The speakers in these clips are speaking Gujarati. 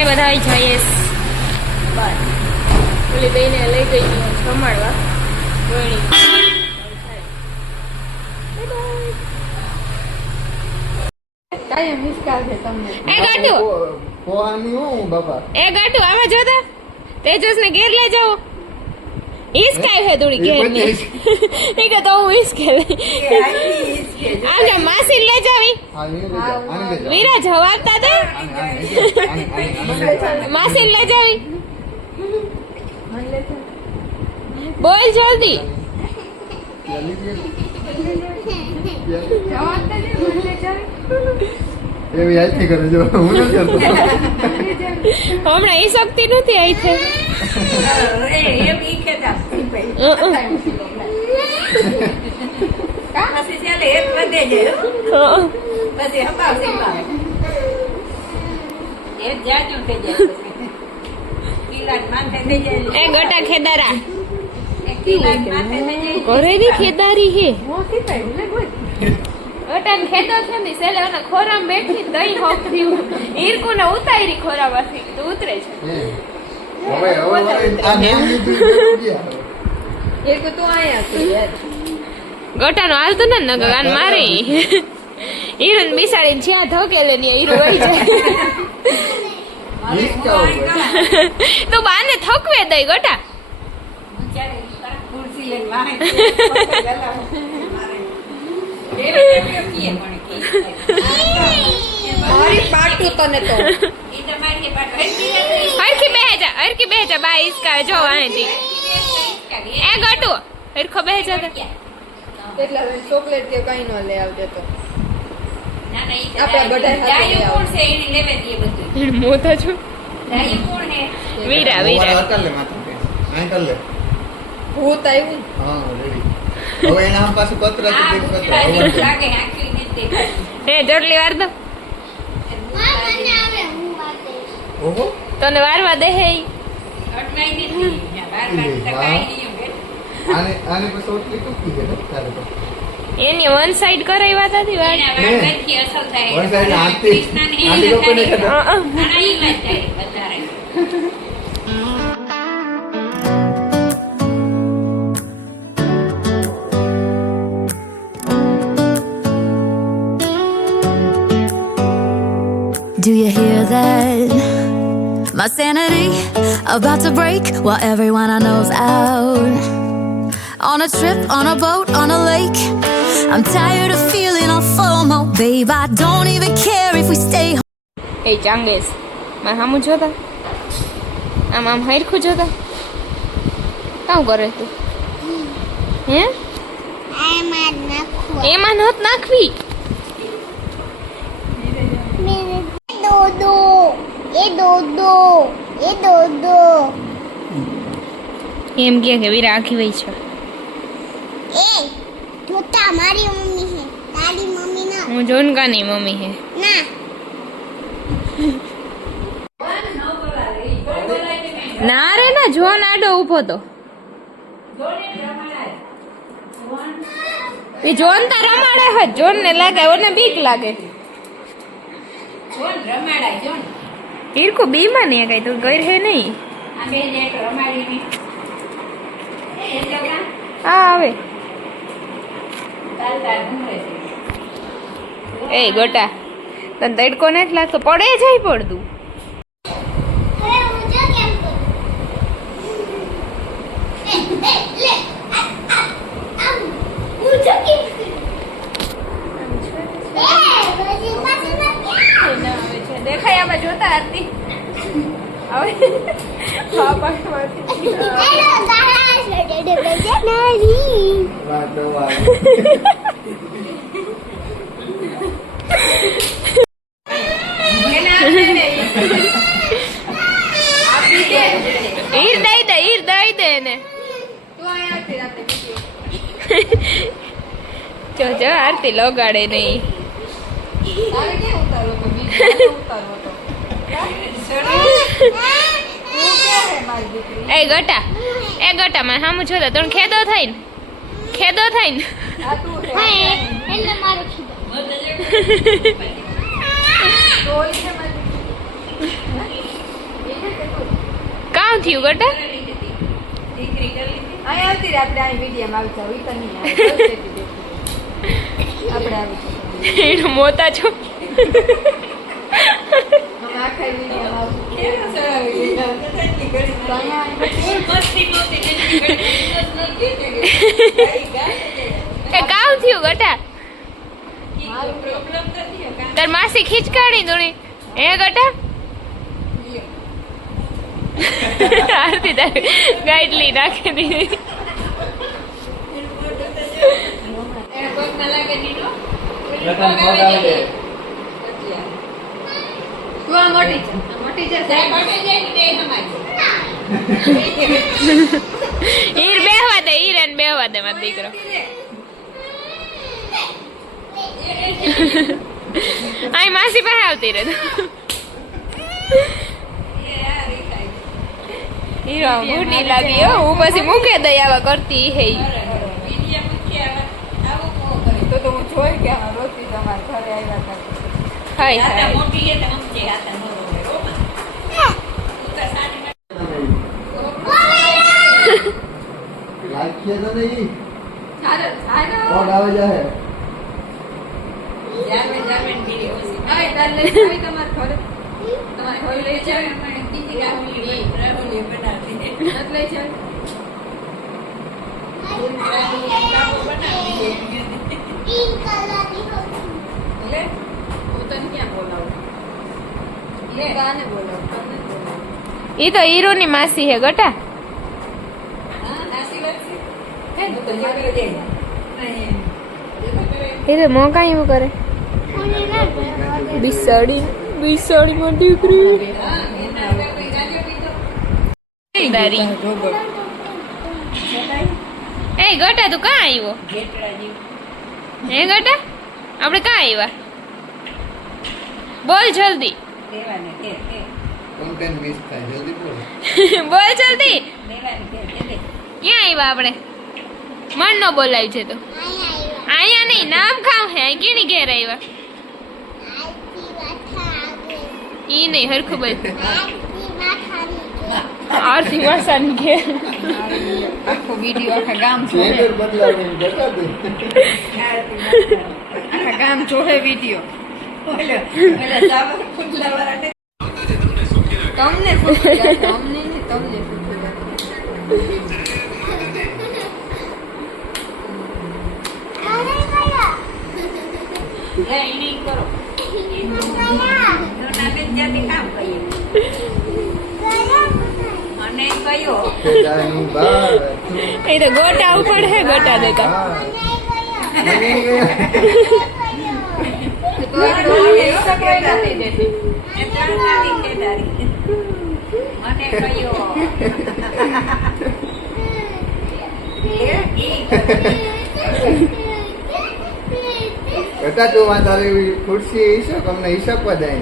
અમે બધા જઈએ બાર. ઓલી બેને લઈ ગઈ જમાડવા ગોળી. કાય મિસકાલ છે તમને. એ ગાટુ પોહાની હું બાપા. એ ગાટુ આમાં જોતા તેજસ ને ઘેર લઈ જાઓ. ઈસકાય હે થોડી ઘેર ની. ઠીક है तो હું ઈસકે આજા માસી લે જાવી. વીરા જવાબતા દે. માસી લે જાવી. બોલ જલ્દી. જવાબતા દે મને લે જાવી. એવી આઈથી કરે જો હું ન કરતો. હમણાં ઈ શક્તિ નથી આઈ છે. એ ઈ કેતા પછી ચાલે એક વધે જાય. પછી હપાવ સીમા એક જાજુ થઈ જાય. કિલાટ માથે થઈ જાય. એ ગટા ખેદારા એક કિલાટ માથે થઈ જાય. કોરેની ખેદારી હે મોટી થાય ને કોઈ ગટાન ખેતો છે ને સેલે અને ખોરામ બેઠી દહીં હોકરી ઈરકુ ને ઉતારી ખોરામાંથી તો ઉતરે છે. હવે આ નામ લીધું એક તો આયા છે યાર. ગટાનો હાલતો ને નગાન મારી હીરોન બિસાડીને જ્યાં ધકેલે ને હીરો વહી જાય. તો બાને થકવે દઈ ગટા. ખુરશી લઈને વાહે મારી પાટું તને તો ઈ તમારી પાટું હરકી બેજા બા ઈસકા જો આંધી એ ગટુ હરખો બેજા કેટલા ચોકલેટ કે કઈ ન લે આવજે તો ના ના ઈ આપડા બધા જાયું કોણ છે ઈને લેવે દે બધું મોતા છો જાયું કોણ હે વીરા કર લે માથે આઈ કર લે ભૂત આવ્યું હા રેડી હવે એના આમ પાસે પતરા છે પતરા લાગે આખી નીચે હે જોટલી વાર દો મને આવે હું વાતે ઓહો તને વારવા દે હે અટનાઈ દીધી વારવા ટકાઈ નહીં આને પછી ઓટલી ટૂકી છે ને તારે તો એની વન સાઈડ કરાઈ વાત હતી વાત વારવાથી અસલ થાય વન સાઈડ આતી આતી લોકોને આઈ વાત થાય વધારે. Do you hear that? My sanity about to break while everyone I know's out. On a trip, on a boat, on a lake. I'm tired of feeling all FOMO, babe. I don't even care if we stay home. Hey, Changes. मैं हम જોતા આમ હરખું જોતા કામ કરે તું હે એમાં નહોત નાખવી એમ કે વીરા આખી વઈ છે એ તું તમારી મમ્મી હે તારી મમ્મી ના હું જોનકાની મમ્મી હે ના ના રે ના જોન આડો ઊભો તો એ જોન તા રમાડે હે જોન ને લાગે ઓને બીક લાગે જોન રમાડાય જોન ઈરકો બીમાં ને કઈ તો ગઈર હે નહીં આ બે ને તો રમાડી ની હા આવે એ ગોટા તને તડકો નથી લાગતો પડે જાય પડતું દેખાય આમાં જોતા હતી ઈર દઈ દે ને જો આરતી લગાડે નહીં એ ગટા મને સામું જોતા તું ખેદો થાય ને એટલે મારો કામ થયું ગટા અહીં આવતી રે આપણે અહીં વિડીયોમાં આવી જાવ ઈ તો નહીં આવે આપણે આવી એનો મોતા છો અમે આખા વિડીયોમાં એ કામ થયું ગટા તાર માસી ખીચકાડી દોણી એ ગટા આરતી તાર ગાઈડલી નાખી દીધી તું આ મોટી છે ઈર બેહવા દે ઈર એને બેહવા દે મારો દીકરો આઈ માસી પાસે આવતી રહે હીરો મોટી લાગી હો હું પછી મૂકે દઈ આવા કરતી હે તો હું જોઈ કે હા રોતી તમારા ઘરે આવ્યા હતા હાય હાય લાઈટ છે તો નહીં ચાલો કોણ આવે જાય હા તાર લઈ આવી તમારા ઘરે લઈ જાવ નથી લઈ જાવ પિંક કલરની એટલે હું તને ક્યાં બોલાવું લે ગાને બોલાવું તમને બોલાવું ઈ તો હીરોની માસી હે ગટા એ તો મોકા એવું કરે બિસાડી માં દીકરી દારી એ ગટા તું કાં આવ્યો હે ગટા આપણે કાં આવ્યા બોલ જલ્દી કોન્ટેન્ટ મિસ થાય જલ્દી બોલ બોલ જલ્દી ક્યાં આવ્યા આપણે મન નો બોલાવ્યું છે તો અહીંયા નહીં નામ ખાવ હે કેની ઘેર આવ્યા ઈ નહીં હરખું બોલ આરતી માસાની ઘેર આખો વિડીયો આખા ગામ ચેનલ બદલાવીને બતા દે આખા ગામ જોહે વિડીયો તમને પૂછ્યું અમને નહીં તમને જાની બાર એ તો ગોટા ઉપર હે ગોટા દેતા તો આપણે સગાઈ નથી દેતી બેટા તું માં તારી ખુરશી ઈશક અમને ઈશકવા દે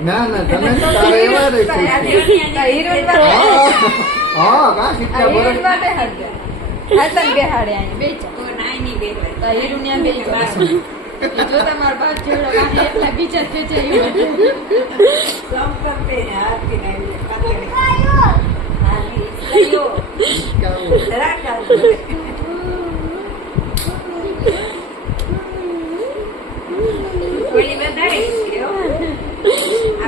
ના ના તમે તો તારે એવા રહી ખુરશી હા કા શીખતા બરોબર બેહાડે અહીં બે હીરુનિયા બે જો તમારા બાદ જેવડો વાહે એટલા બીજા છે જે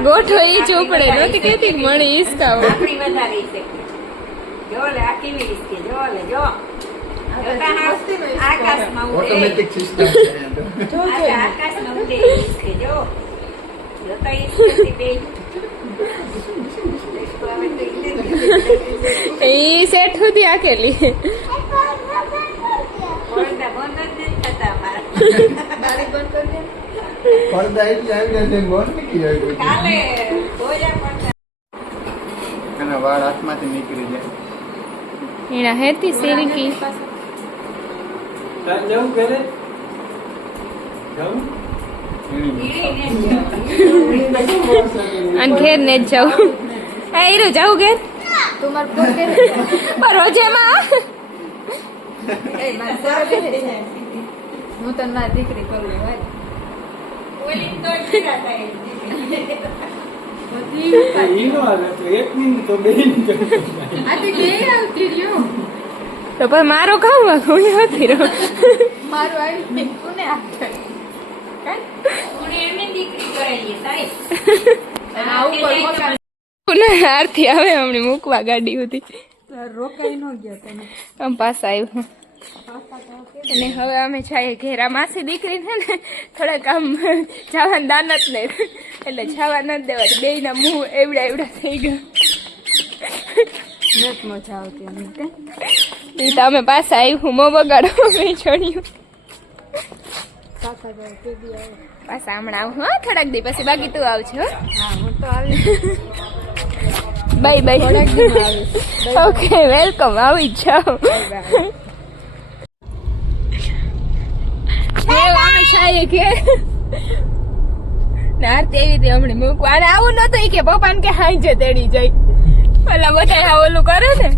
ગોઠો ઈ ચોપડે નહોતી કેતી મળી ઈસકાઓ ઓટોમેટિક સિસ્ટમ છે ઈ સેટ સુધી આકેલી પડદા એટલે આવી જાય છે બોલ નીકળી જાય અને વાળ હાથમાંથી નીકળી જાય એના હેતી સિલ્કી જવું ઘરે જવું અને ઘેર ને જ જાઉં એ હીરો જાઉં ઘેર તમાર ફોન કરે રોજેમાં એ માર ફોન કરે હું તને મારી દીકરી કરું હોય ઈ નો આવે તો એક મિનિટ તો બેન આથી બે આવતી રહ્યો તો પણ મારો ખાવા હું નથી રહ્યો મારું આવી કોને આપે આવું પર મકાન આરતી આવે હમણાં મૂકવા ગાડી હતી રોકાઈ ન ગયો તમે આમ પાછા આવ્યું અને હવે અમે છાએ ઘેરા માસી દીકરી છે ને થોડાક આમ જવાનું દાન જ લે એટલે જવા નથી દેવા બેયના મું એવડા એવડા થઈ ગયા બસ મજા આવતી અમને કે એ તો અમે પાછા આવ્યું મો બગાડો મેં છોડ્યું કાકા જાય તે દી આવે પાછા હમણાં આવું હા થોડાક દી પછી બાકી તું આવજો હો? હા હું તો આવી બાય બાય થોડાક દીમાં આવીશ ઓકે વેલકમ આવી જ જાઓ અમે છાએ કે આરતી એવી હતી હમણાં મૂકવા અને આવું નતું કે પપ્પાને કે હાઈ છે તેડી જાય પેલા બધા ઓલું કરે ને